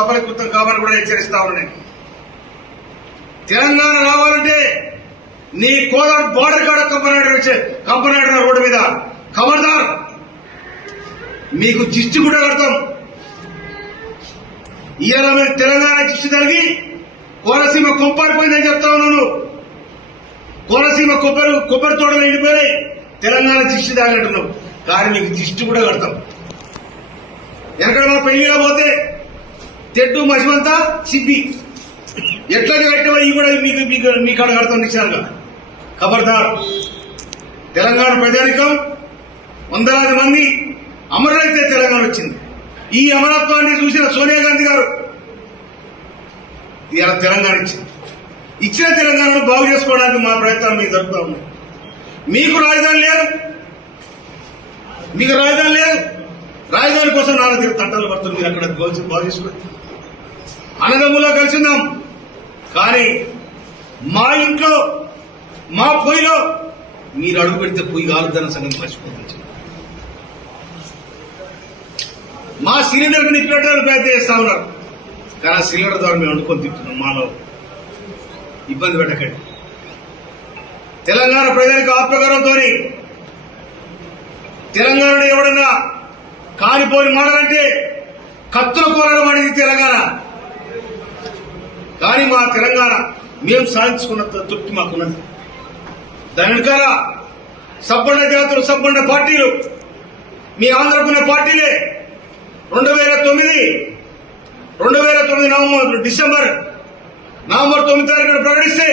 సఫలీకృతం కావాలని కూడా హెచ్చరిస్తా ఉన్నాను. తెలంగాణ రావాలంటే నీ కోదాడు బార్డర్ కాడ కంపనాడు రోడ్డు మీద ఖబర్దార్, మీకు దిష్టి కూడా కడతాం. ఇవాళ మీరు తెలంగాణ దిష్టి కలిగి కోనసీమ కొప్పారిపోయిందని చెప్తా ఉన్నాను. కోనసీమ కొబ్బరి తోటలు ఎండిపోయినాయి, తెలంగాణ దిష్టి తాగంటున్నాం. కానీ మీకు దిష్టి కూడా కడతాం. ఎక్కడ మా పెళ్లిగా పోతే తెడ్డు మసిమంతా సిబ్బి ఎట్లా కట్టావో ఇవి కూడా మీ కాడ కడతాం నిశ్చయంగా. ఖబర్దార్, తెలంగాణ ప్రజానికం వందలాది మంది అమరులైతే తెలంగాణ వచ్చింది. ఈ అమరత్వాన్ని చూసిన సోనియా గాంధీ గారు ఇలా తెలంగాణ ఇచ్చిన తెలంగాణను బాగు చేసుకోవడానికి మా ప్రయత్నాలు మీకు జరుపుతా ఉన్నాయి. మీకు రాజధాని లేదు, రాజధాని కోసం నాలుగు తట్టాలు పడుతుంది. మీరు అక్కడ బాగు చేసుకోండి, అన్నదమ్ములో కలిసిందాం. కానీ మా ఇంట్లో మా పొయ్యిలో మీరు అడుగు పెడితే పొయ్యి కాలుద్దన్న సంగతి మర్చిపోతుంది. మా సిలిండర్కి నిప్పెట్టడానికి ప్రయత్నం చేస్తా ఉన్నారు. కానీ ఆ సిలిండర్ ద్వారా మేము వండుకొని తింటున్నాం. మాలో ఇబ్బంది పెట్టకండి. తెలంగాణ ప్రజలకు ఆత్మగౌరవంతో తెలంగాణలో ఎవడన్నా కాలిపోని మాటలంటే కత్తుల కూరలు పడింది తెలంగాణ. కానీ మా తెలంగాణ మేము సాధించుకున్న తృప్తి మాకున్నది. దాని వెనకాల సబ్బండ జాతులు, సబ్బండ పార్టీలు, మీ ఆంధ్రకున్న పార్టీలే 2009 డిసెంబర్ 9 తారీఖున ప్రకటిస్తే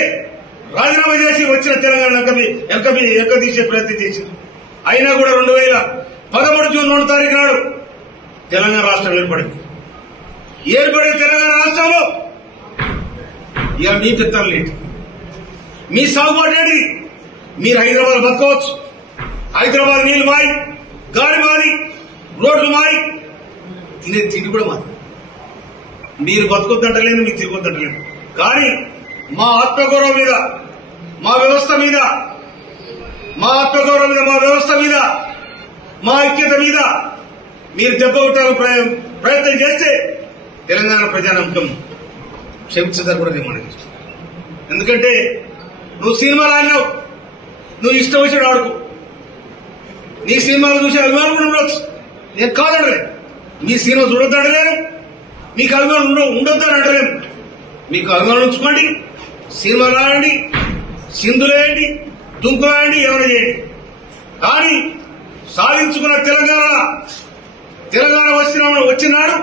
రాజీనామా చేసి వచ్చిన తెలంగాణ ఎక్క తీసే ప్రయత్నం చేసింది. అయినా కూడా 2013 జూన్ 2 తారీఖు నాడు తెలంగాణ రాష్ట్రం ఏర్పడింది. ఏర్పడిన తెలంగాణ రాష్ట్రంలో ఇక మీ పెత్తనం లేదు, మీ సాగుబాటు ఏంటి? మీరు హైదరాబాద్ బతకవచ్చు. హైదరాబాద్ నీళ్లు మాయి, గాలి మాది, రోడ్లు మాయి, తినే తిండి కూడా మాది. మీరు బతకొద్దంటలేదు, మీరు తిరగొద్దంటలేదు. కానీ మా ఆత్మగౌరవం మీద, మా వ్యవస్థ మీద, మా ఆత్మగౌరవం మీద, మా వ్యవస్థ మీద, మా ఐక్యత మీద మీరు దెబ్బ కొట్టాలని ప్రయత్నం చేస్తే తెలంగాణ ప్రజానమ్మకం క్షమించదని కూడా నేను మనకి. ఎందుకంటే నువ్వు సినిమాలు ఆడినావు, నువ్వు ఇష్టం వచ్చిన ఆడుకో. నీ సినిమాలు చూసి అభిమానం కూడా ఉండొచ్చు, నేను కాదంటలే. మీ సినిమా చూడొద్దంటలేను, మీకు అభిమానం ఉండొద్దని అంటలేము. మీకు అభిమానం ఉంచుకోండి, సినిమాలు ఆడండి, సింధులేయండి, దుంకులాయండి, ఎవరు చేయండి. కానీ సాధించుకున్న తెలంగాణ వచ్చినాడు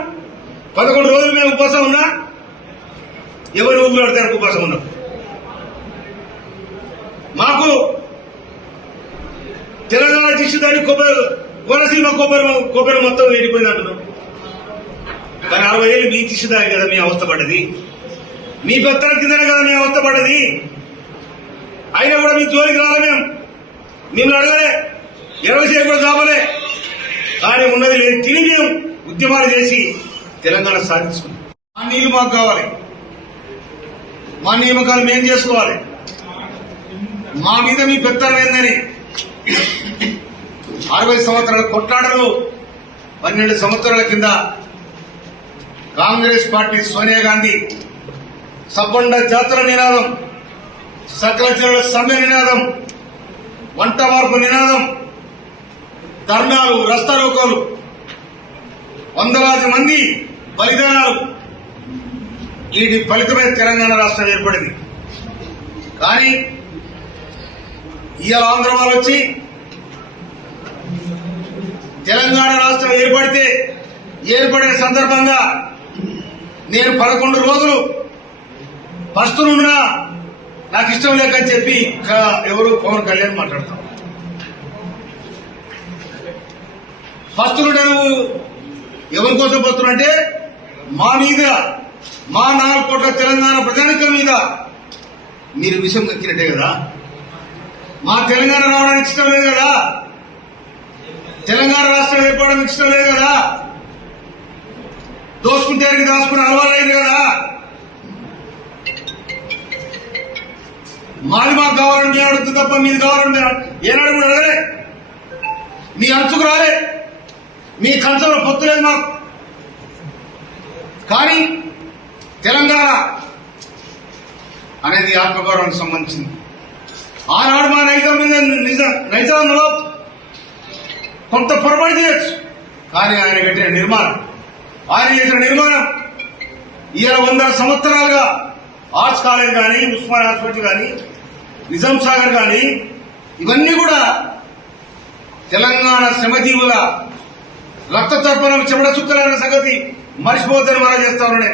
11 రోజులు మేము ఉపవాసం ఉన్నా, ఎవరు ఊపిరాడతారు ఉపవాసం ఉన్నాం. మాకు తెలంగాణ దిశదారి కోనసీమ కొబ్బరి మొత్తం వెళ్ళిపోయింది అంటున్నాం. కానీ 60 ఏళ్ళు మీ దిశదారి కదా మీ అవస్థ పడ్డది, మీ పెత్తల కిందనే కదా మీ అవస్థ పడ్డది. అయినా కూడా మీ జోలికి రాలే, మిమ్మల్ని అడగలే, 20 సేపు కూడా కావాలే. కానీ ఉన్నది లేదు, తిని మేము ఉద్యమాలు చేసి తెలంగాణ సాధించుకున్నాం. మా నీళ్లు మాకు కావాలి, మా నియామకాలు మేం చేసుకోవాలి. మా మీద మీ పెత్తనం ఏందని 60 సంవత్సరాల కొట్లాటలు, 12 సంవత్సరాల కింద కాంగ్రెస్ పార్టీ సోనియా గాంధీ సబ్బండ జాతర నినాదం, సకల జనుల సమ్మె నినాదం, వంట మార్పు నినాదం, ధర్నాలు, రస్తారోకోలు, వందలాది మంది బలిదానాలు, వీటి ఫలితమే తెలంగాణ రాష్ట్రం ఏర్పడింది. కానీ ఇవాళ ఆంధ్ర వాళ్ళు వచ్చి తెలంగాణ రాష్ట్రం ఏర్పడిన సందర్భంగా నేను 11 రోజులు పస్తునున్నా నాకు ఇష్టం లేకని చెప్పి ఎవరు పవన్ కళ్యాణ్ మాట్లాడతాం. పస్తులుంటే నువ్వు ఎవరి కోసం పస్తులంటే మా మీద, మా 4 కోట్ల తెలంగాణ ప్రజానికం మీద మీరు విషం కక్కినట్టే కదా. మా తెలంగాణ రావడానికి ఇష్టం లేదు కదా, తెలంగాణ రాష్ట్రం ఏర్పడడానికి ఇష్టం లేదు కదా, దోసుకుంటే దాచుకుని అలవాలైంది కదా. మాది మాకు కావాలని మేము అడుగుతుంది తప్ప మీది కావాలని ఏనాడు కూడా అడగలే. మీ అంచుకు రాలే, మీ కంచంలో పొత్తు లేదు మాకు. కానీ తెలంగాణ అనేది ఆత్మగౌరవానికి సంబంధించింది. ఆనాడు మా నైజాంలో కొంత పొరపాటు చేయొచ్చు, కానీ ఆయన కట్టిన నిర్మాణం, ఆయన చేసిన నిర్మాణం ఇవాళ 100 సంవత్సరాలుగా ఆర్ట్స్ కాలేజ్ కానీ, ఉస్మాన్ హాస్పిటల్ కానీ, నిజాం సాగర్ కానీ ఇవన్నీ కూడా తెలంగాణ శ్రమజీవుల రక్త తర్పణం చెమట చుక్కలన్న సంగతి మర్చిపోతాను మనం చేస్తా ఉన్నాడే.